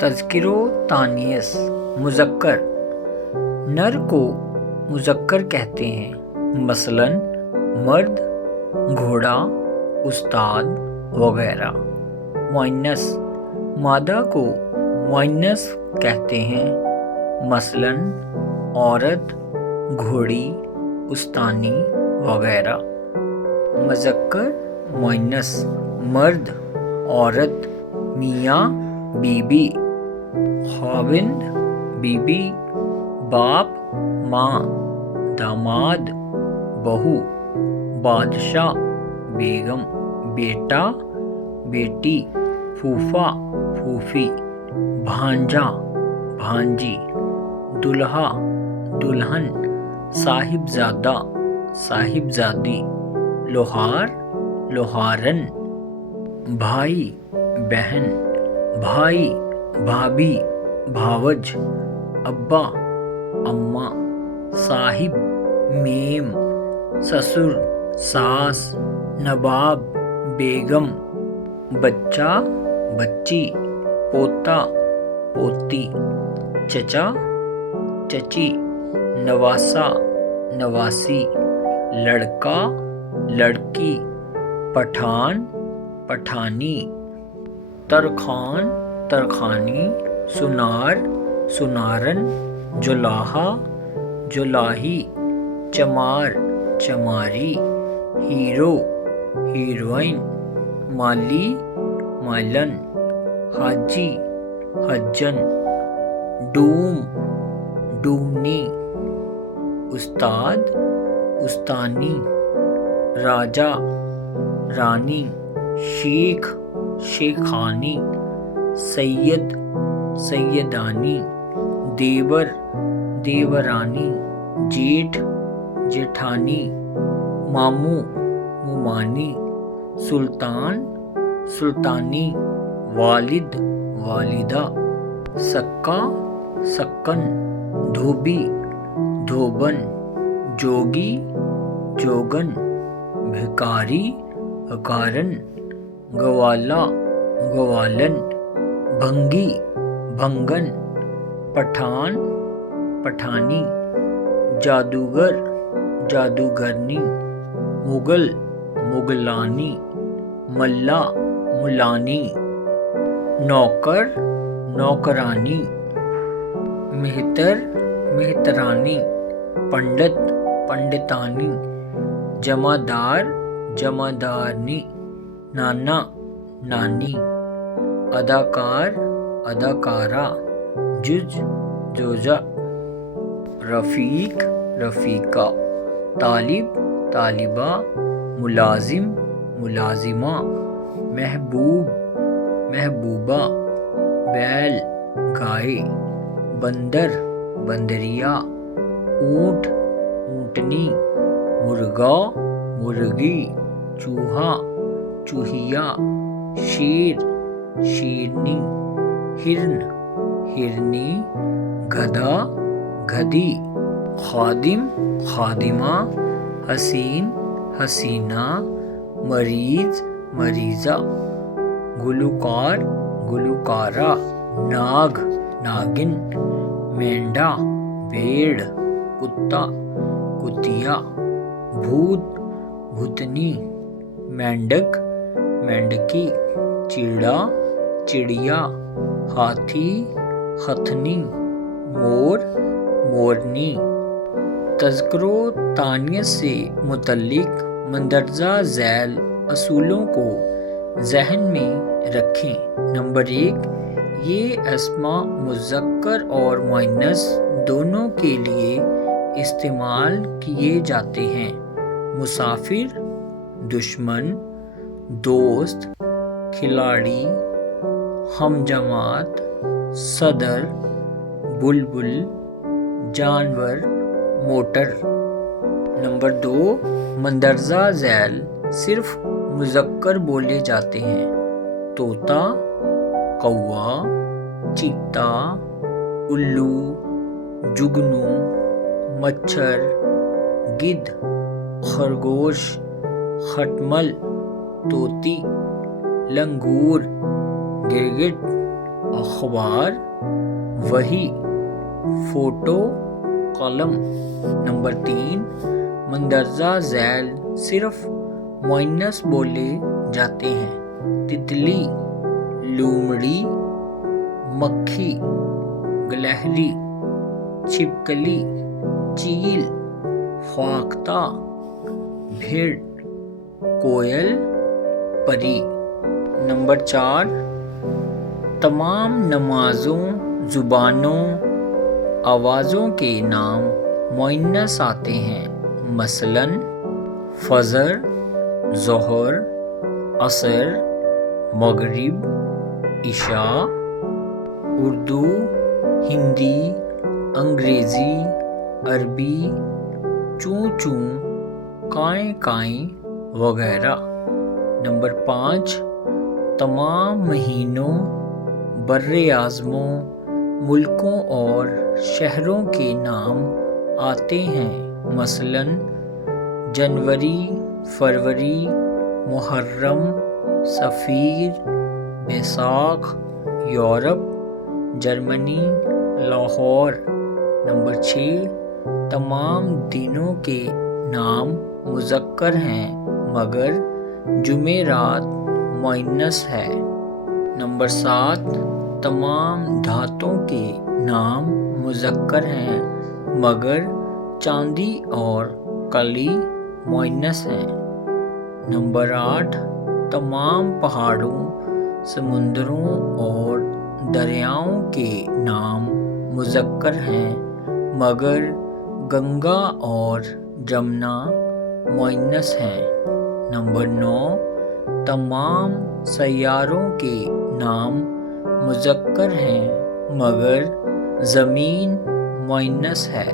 تذکر و تانیث مذکر نر کو مذکر کہتے ہیں، مثلاً مرد، گھوڑا، استاد وغیرہ۔ مؤنث مادہ کو مؤنث کہتے ہیں، مثلاً عورت، گھوڑی، استانی وغیرہ۔ مذکر مؤنث مرد، عورت، میاں بیوی، خاوند بیوی، باپ ماں، داماد بہو، بادشاہ بیگم، بیٹا بیٹی، پھوپھا پھوپھی، بھانجا بھانجی، دولہا دلہن، صاحبزادہ صاحبزادی، لوہار لوہارن، بھائی بہن، بھائی بھابھی، بھاوج، ابا اماں، صاحب میم، سسر ساس، نواب بیگم، بچہ بچی، پوتا پوتی، چچا چچی، نواسہ نواسی، لڑکا لڑکی، پٹھان پٹھانی، ترخوان ترخانی، سنار سنارن، جولاہا جولاہی، چمار چماری، ہیرو ہیروئن، مالی مالن، حاجی حجن، ڈوم ڈومنی، استاد استانی، راجا رانی، شیخ شیخانی، سید سیدانی، دیور دیورانی، جیٹھ جیٹھانی، ماموں ممانی، سلطان سلطانی، والد والدہ، سکا سکن، دھوبی دھوبن، جوگی جوگن، بھکاری بھکارن، گوالا گوالن، بھنگی بھنگن، پٹھان پٹھانی، جادوگر جادوگرنی، مغل مغلانی، ملا ملانی، نوکر نوکرانی، مہتر مہترانی، پنڈت پنڈتانی، جمعدار جمعدارنی، نانا نانی، اداکار اداکارہ، جج جوجا، رفیق رفیقہ، طالب طالبہ، ملازم ملازمہ، محبوب محبوبہ، بیل گائے، بندر بندریا، اونٹ اونٹنی، مرغا مرغی، چوہا چوہیا، شیر شیرنی، ہرن ہرنی، گدھا گدھی، خادم خادمہ، حسین حسینہ، مریض مریضہ، گلوکار گلوکارہ، ناگ ناگن، مینڈا بھیڑ، کتا کتیا، بھوت بھوتنی، مینڈک مینڈکی، چیڑا چڑیا، ہاتھی ہتھنی، مور مورنی۔ تذکر و تانیث سے متعلق مندرجہ ذیل اصولوں کو ذہن میں رکھیں۔ نمبر 1، یہ اسماء مذکر اور مؤنث دونوں کے لیے استعمال کیے جاتے ہیں۔ مسافر، دشمن، دوست، کھلاڑی، ہم جماعت، صدر، بلبل، جانور، موٹر۔ نمبر 2، مندرجہ ذیل صرف مذکر بولے جاتے ہیں۔ طوطا، کوا، چیتا، الو، جگنو، مچھر، گدھ، خرگوش، خٹمل، طوطی، لنگور، گرگٹ، اخبار وہی فوٹو قلم۔ نمبر 3 مندرجہ ذیل صرف مؤنث بولے جاتے ہیں۔ تتلی، لومڑی، مکھی، گلہری، چھپکلی، چیل، فاختہ، بھیڑ، کوئل، پری۔ نمبر 4 تمام نمازوں، زبانوں، آوازوں کے نام مؤنث آتے ہیں، مثلاً فجر، ظہر، عصر، مغرب، عشاء۔ اردو، ہندی، انگریزی، عربی، چوں چوں، کائیں کائیں وغیرہ۔ نمبر 5 تمام مہینوں، براعظموں، ملکوں اور شہروں کے نام آتے ہیں، مثلاً جنوری، فروری، محرم، صفیر، بیساکھ، یورپ، جرمنی، لاہور۔ نمبر 6 تمام دنوں کے نام مذکر ہیں مگر جمعرات مؤنث ہے۔ نمبر 7 تمام دھاتوں کے نام مذکر ہیں مگر چاندی اور کلی مؤنث ہیں۔ نمبر 8 تمام پہاڑوں، سمندروں اور دریاؤں کے نام مذکر ہیں مگر گنگا اور جمنا مؤنث ہیں۔ نمبر 9 تمام سیاروں کے نام مذکر ہیں مگر زمین مؤنث ہے۔